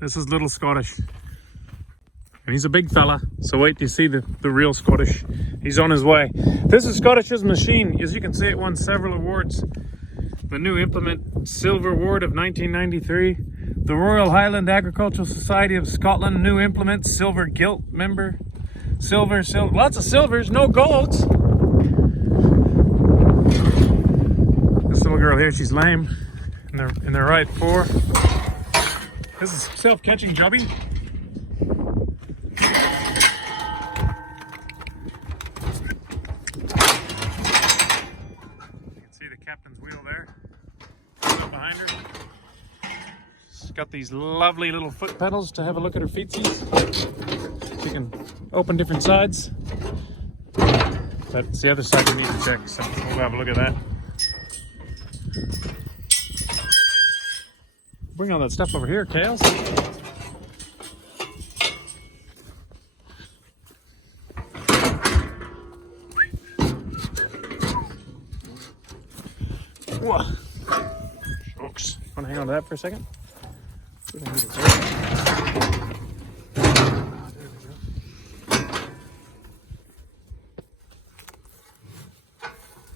This is little Scottish. And he's a big fella, so wait till you see the real Scottish. He's on his way. This is Scottish's machine. As you can see, it won several awards. The new implement, Silver Award of 1993. The Royal Highland Agricultural Society of Scotland, new implement, Silver Gilt member. Silver, lots of silvers, no golds. This little girl here, she's lame in the right fore. This is self-catching jobby. Captain's wheel there, behind her. She's got these lovely little foot pedals to have a look at her feetsies. She can open different sides. That's the other side we need to check, so we'll have a look at that. Bring all that stuff over here, Kales. Whoa. Shucks. Want to hang on to that for a second? There we go.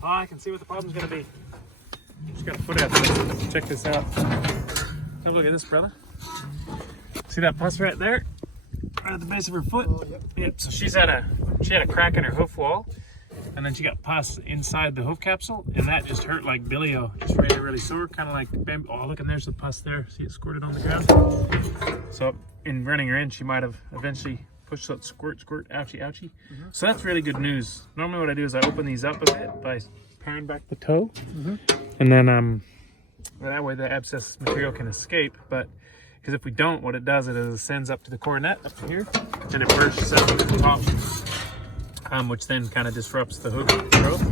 Oh, I can see what the problem's going to be. Just got to put it. Check this out. Have a look at this, brother. See that pus right there? Right at the base of her foot? Oh, yep. So she had a crack in her hoof wall. And then she got pus inside the hoof capsule, and that just hurt like billy-o. Just really, really sore, kind of like, oh, look, and there's the pus there. See it squirted on the ground? So in running her in, she might have eventually pushed that squirt, ouchie, ouchie. So that's really good news. Normally what I do is I open these up a bit by paring back the toe. And then that way the abscess material can escape. But because if we don't, what it does is it sends up to the coronet up here, and it bursts out to the top. Which then kind of disrupts the hoof growth.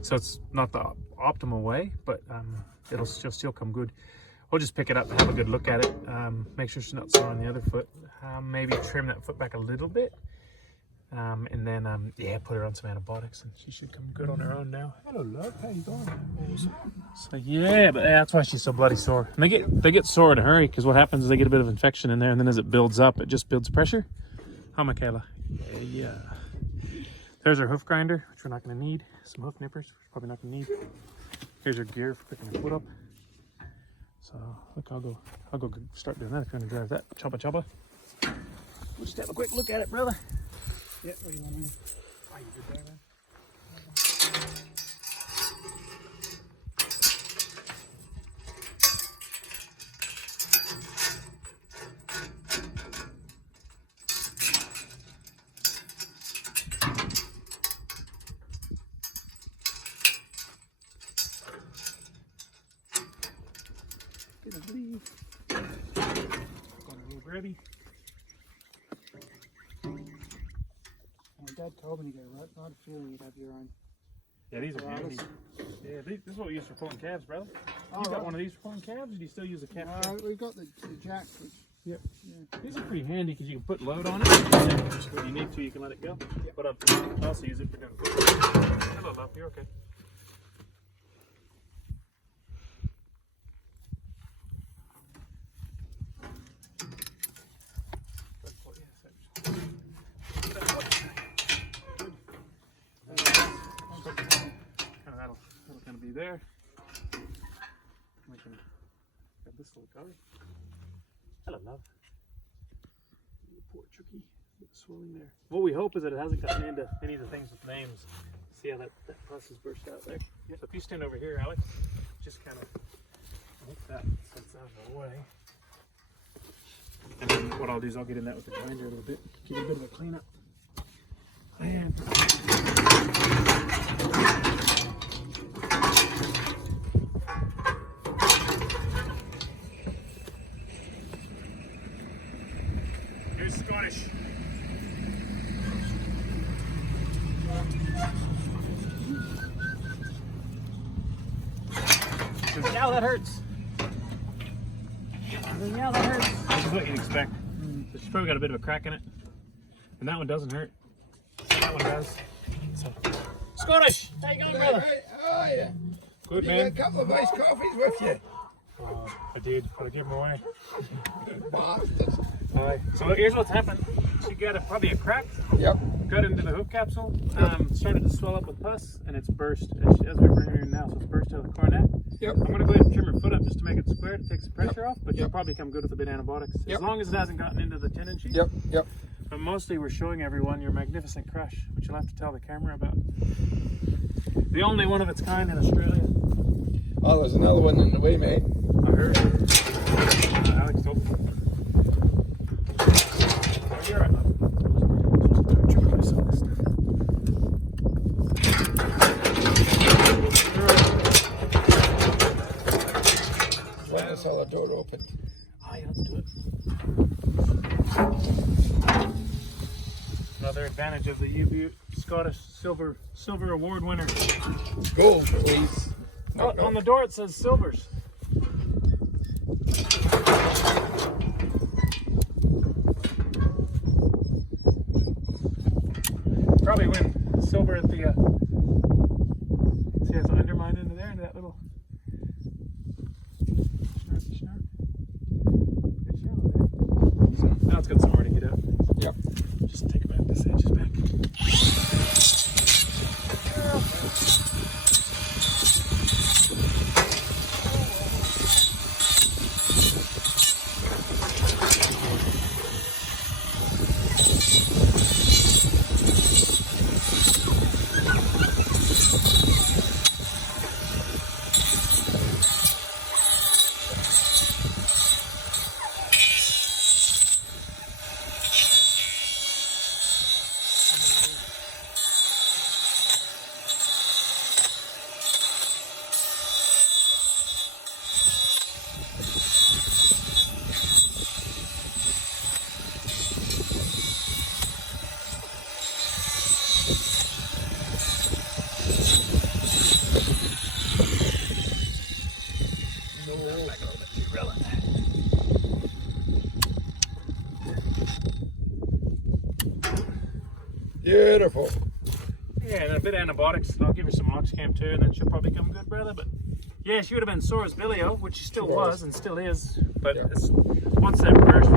So it's not the optimal way, but it'll still come good. We'll just pick it up and have a good look at it. Make sure she's not sore on the other foot. Maybe trim that foot back a little bit. And then, yeah, put her on some antibiotics and she should come good on her own now. Hello, love. How you going? So yeah, but that's why she's so bloody sore. And they get sore in a hurry because what happens is they get a bit of infection in there, and then as it builds up, it just builds pressure. Huh, Michaela? Yeah. There's our hoof grinder, which we're not going to need. Some hoof nippers, which we're probably not going to need. Here's our gear for picking her foot up. So look, I'll go start doing that if you want to drive that. Choppa choppa. We'll just have a quick look at it, brother. Yeah, what do you want to do? Oh, you good there, man? Get a bleed. Got a little grabby. My dad told me to get a lot of fuel you'd have your own. Yeah, these are handy. Yeah, this is what we use for pulling calves, brother. You got one of these for pulling calves, or do you still use a calf? We've got the jack, which... Yep. Yeah. These are pretty handy because you can put load on it. And just when you need to, you can let it go. Yep. But I also use it for doing. Hello, love. You're okay. That'll kind of be there. We can grab this little guy. Hello, love. Poor Chucky. Bit of swelling there. What we hope is that it hasn't gotten into any of the things with names. See how that pus is burst out there? Yeah. So if you stand over here, Alex, just kind of like that sets out of the way. And then what I'll do is I'll get in that with the grinder a little bit, give it a bit of a cleanup. And here's Scottish. Now that hurts. Yeah, that hurts. This is what you'd expect. So she's probably got a bit of a crack in it. And that one doesn't hurt. That one does. So, Scottish! How you going, brother? Hey, how are you? Good, You man. got a couple of iced coffees with you. I did, but I gave him away. Bastard. So here's what's happened. She got probably a crack. Yep. Got into the hoof capsule. Started to swell up with pus, and it's burst. As we bring her in now, so it's burst out of the coronet. Yep. I'm gonna go ahead and trim her foot up just to make it square to take some pressure off, but she'll Yep. probably come good with a bit of antibiotics. Yep. As long as it hasn't gotten into the tendon sheath. Yep. Yep. But mostly we're showing everyone your magnificent crush, which you'll have to tell the camera about. The only one of its kind in Australia. Oh, there's another one in the way, mate. I heard. Alex told me. Oh, you're right. Just trim myself this stuff. When I saw the door open. Oh, yeah, let's do it. Another advantage of the U-Butte Scottish Silver Award winner. Gold, please. Oh, on the door it says silvers. Probably win silver at the. See, it has an undermine into there, into that little. Snark. Good shallow there. So now it's got somewhere to get out. Yep. Just take about this edges back. Beautiful. Yeah, and a bit of antibiotics. I'll give her some Oxcam too, and then she'll probably come good, brother. But yeah, she would have been sore as bilio, which she still was and still is. But Yeah. it's, once that burst,